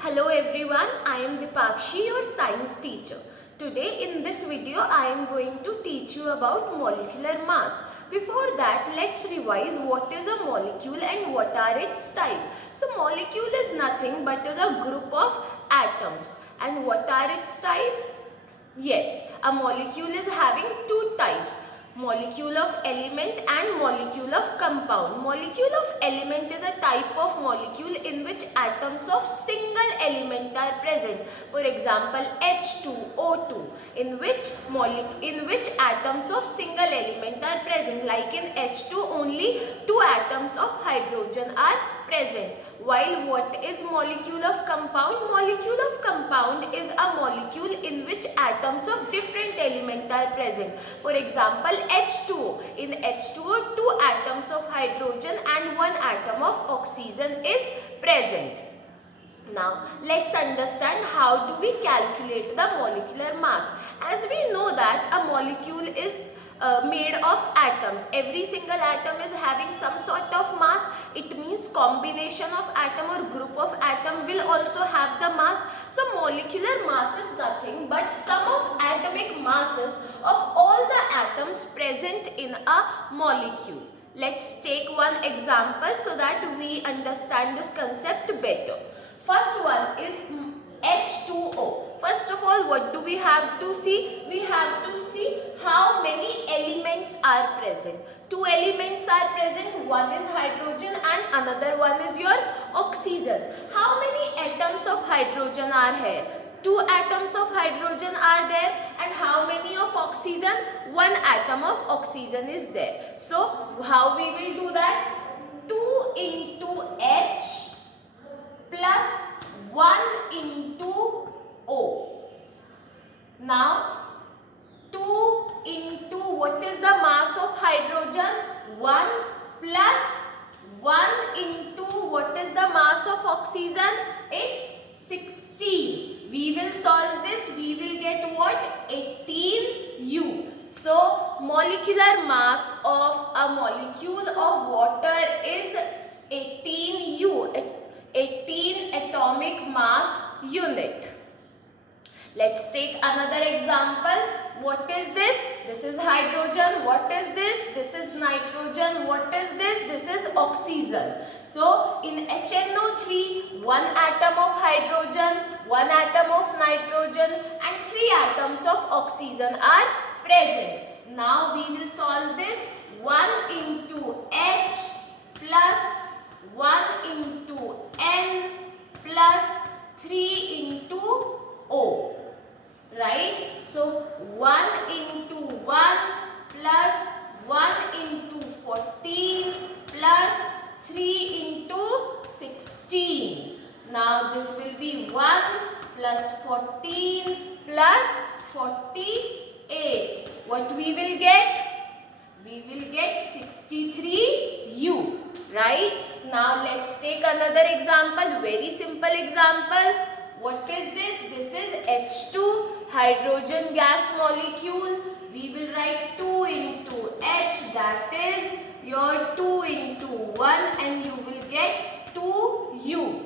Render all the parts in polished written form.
Hello everyone, I am Dipakshi, your science teacher. Today in this video I am going to teach you about molecular mass. Before that, let's revise what is a molecule and what are its types. So molecule is nothing but is a group of atoms. And what are its types? Yes, a molecule is having two types. Molecule of element and molecule of compound. Molecule of element is a type of molecule in which atoms of single element are present. For example, H2O2 in which atoms of single element are present. Like in H2 only two atoms of hydrogen are present. While what is molecule of compound? Molecule of compound is a molecule in which atoms of different element are present. For example, H2O. In H2O, two atoms of hydrogen and one atom of oxygen is present. Now, let's understand how do we calculate the molecular mass. As we know that a molecule is made of atoms. Every single atom is having some sort of mass. It means combination of atom or group of atom will also have the mass. So molecular mass is nothing but sum of atomic masses of all the atoms present in a molecule. Let's take one example so that we understand this concept better. First one is H2O. First of all, what do we have to see? We have to see how many elements are present. Two elements are present. One is hydrogen and another one is your oxygen. How many atoms of hydrogen are here? Two atoms of hydrogen are there. And how many of oxygen? One atom of oxygen is there. So, how we will do that? 2 into H plus 1 into O. Now 2 into what is the mass of hydrogen? 1 plus 1 into what is the mass of oxygen? It's 16. We will solve this. We will get what? 18U. So molecular mass of a molecule of water is 18U. 18 atomic mass unit. Let's take another example. What is this? This is hydrogen. What is this? This is nitrogen. What is this? This is oxygen. So in HNO3, one atom of hydrogen, one atom of nitrogen and three atoms of oxygen are present. Now we will solve this. 1 into H plus 1 into N plus 3 into O. Right? So 1 into 1 plus 1 into 14 plus 3 into 16. Now this will be 1 plus 14 plus 48. What we will get? We will get 63U. Right? Now let's take another example. Very simple example. What is this? This is H2, hydrogen gas molecule. We will write 2 into H, that is your 2 into 1 and you will get 2U.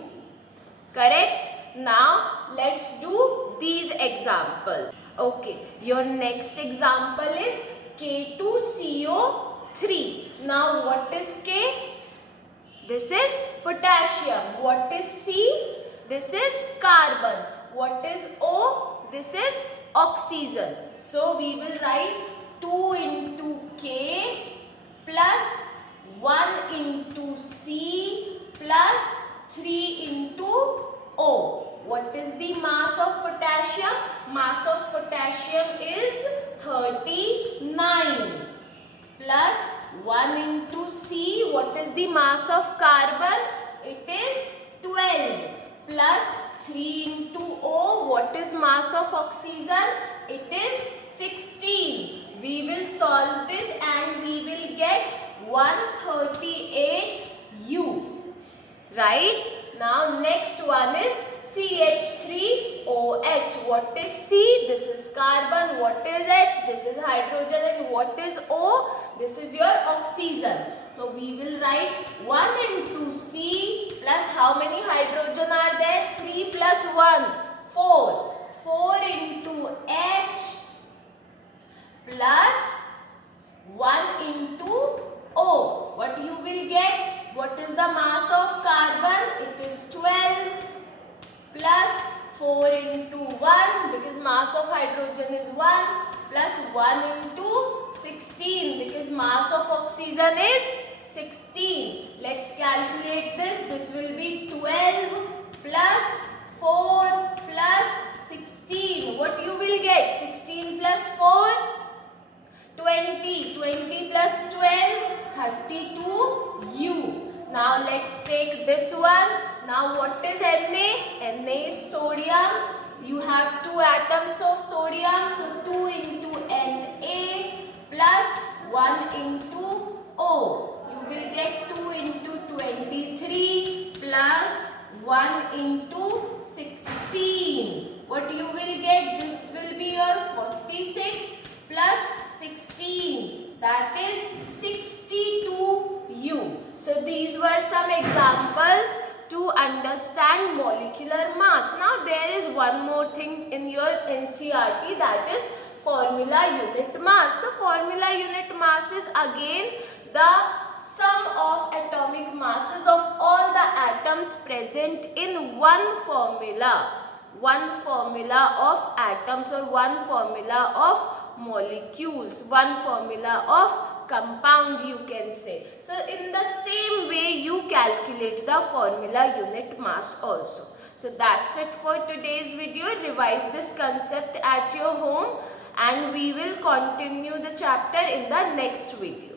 Correct? Now let's do these examples. Okay, your next example is K2CO3. Now what is K? This is potassium. What is C? This is carbon. What is O? This is oxygen. So we will write 2 into K plus 1 into C plus 3 into O. What is the mass of potassium? Mass of potassium is 39 plus 1 into C. What is the mass of carbon? It is 12 plus 3 into O. What is mass of oxygen? It is 16. We will solve this and we will get 138U. Right? Now next one is CH3OH. What is C? This is carbon. What is H? This is hydrogen. And what is O? This is your oxygen. So we will write 1 into C plus how many hydrogen are there? 3 3 plus 1, 4. 4 into H plus 1 into O. What you will get? What is the mass of carbon? It is 12 plus 4 into 1 because mass of hydrogen is 1 plus 1 into 16 because mass of oxygen is 16. Let's calculate this. This will be 12 plus 4 plus 16. What you will get? 16 plus 4? 20. 20 plus 12? 32U. Now let's take this one. Now what is Na? Na is sodium. You have 2 atoms of sodium. So 2 into Na plus 1 into O. You will get 2 into 23 plus 1 into 16. What you will get? This will be your 46 plus 16. That is 62U. So these were some examples to understand molecular mass. Now there is one more thing in your NCERT, that is formula unit mass. So formula unit mass is again the sum of atomic masses of all the atoms present in one formula. One formula of atoms or one formula of molecules, one formula of compound you can say. So in the same way you calculate the formula unit mass also. So that's it for today's video. Revise this concept at your home and we will continue the chapter in the next video.